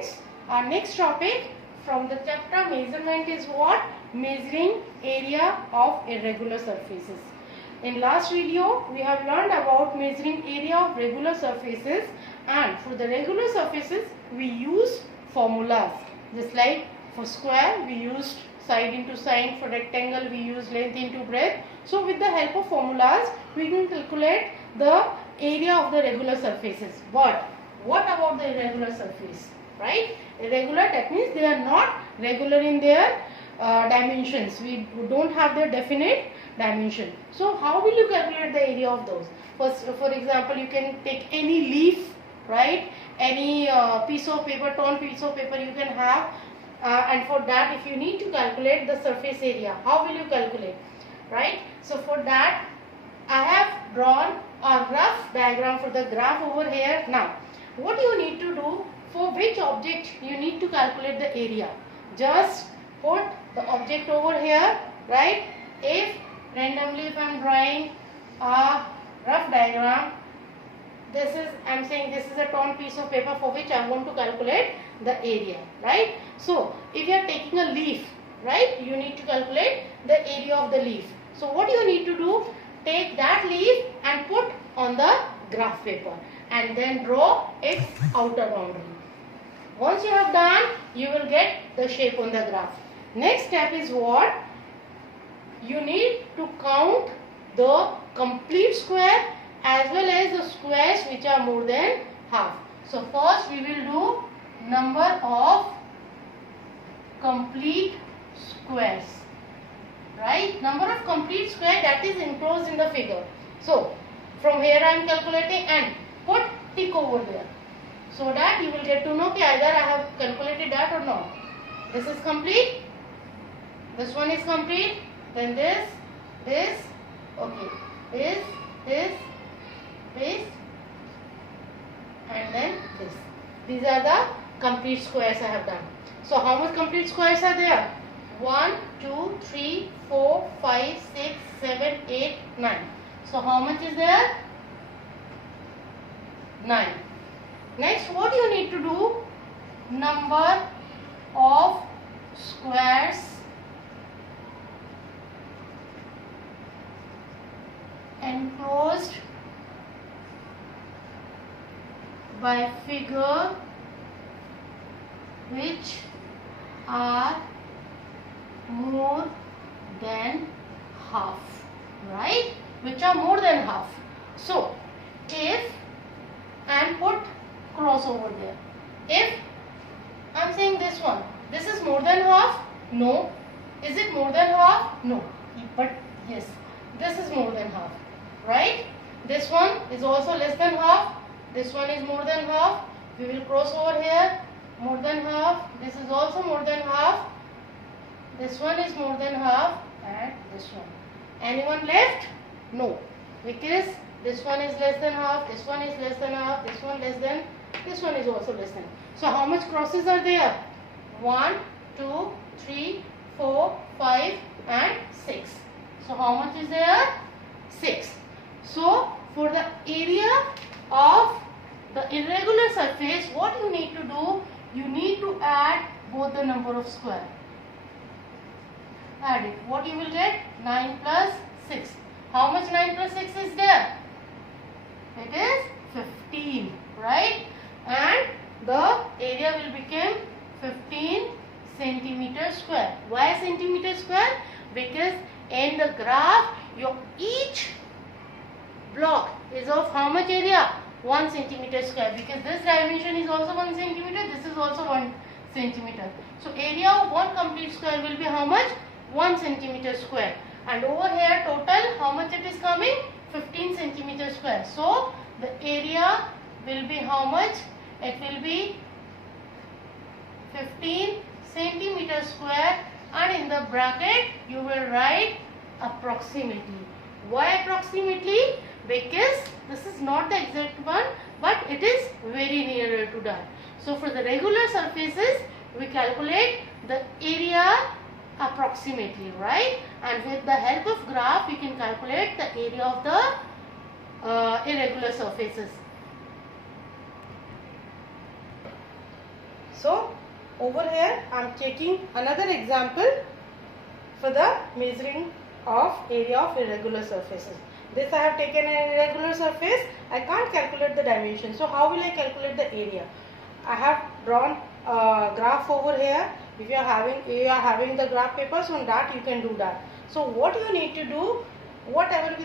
students, our next topic from the chapter measurement is what? Measuring area of irregular surfaces. In last video, we have learned about measuring area of regular surfaces, and for the regular surfaces, we use formulas. Just like for square, we used side into side. For rectangle, we use length into breadth. So with the help of formulas, we can calculate the area of the regular surfaces. But what about the irregular surface? Right? Irregular, that means they are not regular in their dimensions. We don't have their definite dimension. So how will you calculate the area of those? First, for example, you can take any leaf, right? Any piece of paper, torn piece of paper you can have, and for that, if you need to calculate the surface area, how will you calculate? Right? So for that, I have drawn a rough diagram for the graph over here. Now, what you need to do, for which object you need to calculate the area? Just put the object over here, right? If randomly, if I am drawing a rough diagram, this is, I am saying this is a torn piece of paper for which I want to calculate the area, right? So if you are taking a leaf, right, you need to calculate the area of the leaf. So what you need to do, take that leaf and put on the graph paper and then draw its outer boundary. Once you have done, you will get the shape on the graph. Next step is what? You need to count the complete square as well as the squares which are more than half. So first we will do number of complete squares, right? Number of complete square, that is enclosed in the figure. So from here I am calculating and put tick over there, so that you will get to know either I have calculated that or not. This is complete, this one is complete, then this, okay, this, and then this. These are the complete squares I have done. So how much complete squares are there? 1, 2, 3, 4, 5, 6, 7, 8, 9. So how much is there? 9. Next, what you need to do? Number of squares enclosed by figure which are more than half, right? Which are more than half. So if, and put cross over there, if I am saying this one, this is more than half, no. Is it more than half? No. But yes, this is more than half, right? This one is also less than half, this one is more than half, we will cross over here, more than half, this is also more than half, this one is more than half, and this one. Anyone left? No, because this one is less than half, this one is less than half, this one less than, this one is also less than. So how much crosses are there? 1, 2, 3, 4, 5 and 6. So how much is there? 6. So for the area of the irregular surface, what you need to do, you need to add both the number of square. Add it. What you will get? 9 plus 6. How much 9 plus 6 is there? It is 15, right? And the area will become 15 centimeter square. Why centimeter square? Because in the graph, your each block is of how much area? 1 centimeter square, because this dimension is also 1 centimeter, this is also 1 centimeter. So area of one complete square will be how much? 1 centimeter square. And over here total, how much it is coming? 15 centimeter square. So the area will be how much? It will be 15 centimeter square, and in the bracket you will write approximately. Why approximately? Because this is not the exact one, but it is very nearer to that. So for the regular surfaces, we calculate the area approximately, right? And with the help of graph, we can calculate the area of the irregular surfaces. So over here I am taking another example for the measuring of area of irregular surfaces. This I have taken an irregular surface. I can't calculate the dimension. So how will I calculate the area? I have drawn a graph over here. If you are having the graph papers, on that you can do that. So what you need to do, whatever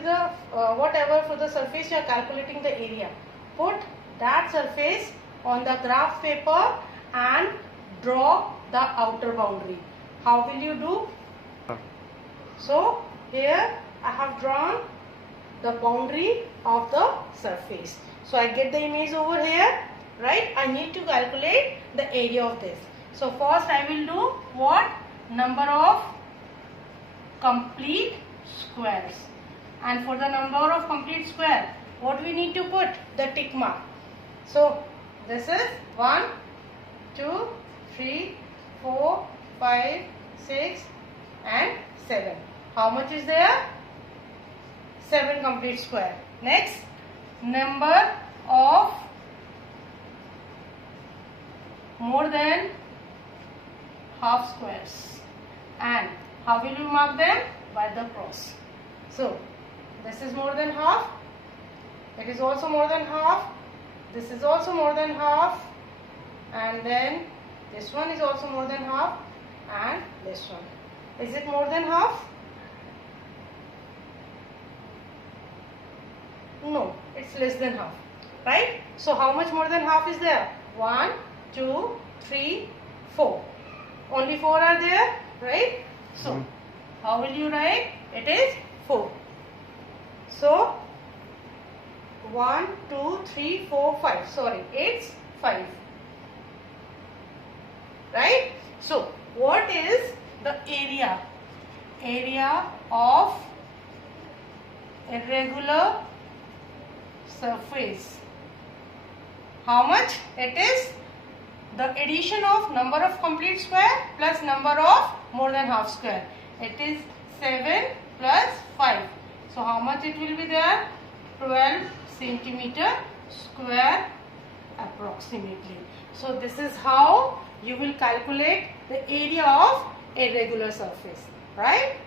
for the surface you are calculating the area, put that surface on the graph paper and draw the outer boundary. How will you do? So here I have drawn the boundary of the surface. So I get the image over here, right? I need to calculate the area of this. So first I will do what? Number of complete squares. And for the number of complete square, what we need to put? The tick mark. So this is 1, 2, 3, 4, 5, 6 and 7. How much is there? 7 complete square. Next, number of more than half squares. And how will you mark them? By the cross. So this is more than half. It is also more than half. This is also more than half. And then this one is also more than half. And this one. Is it more than half? No, it's less than half, right? So how much more than half is there? 1, 2, 3, 4. Only 4 are there, right? So how will you write? It is 4. So 1, 2, 3, 4, 5. Sorry, it's 5. Right? So what is the area? Area of irregular surface. How much? It is the addition of number of complete square plus number of more than half square. It is 7 plus 5. So how much it will be there? 12 centimeter square approximately. So this is how you will calculate the area of a regular surface, right?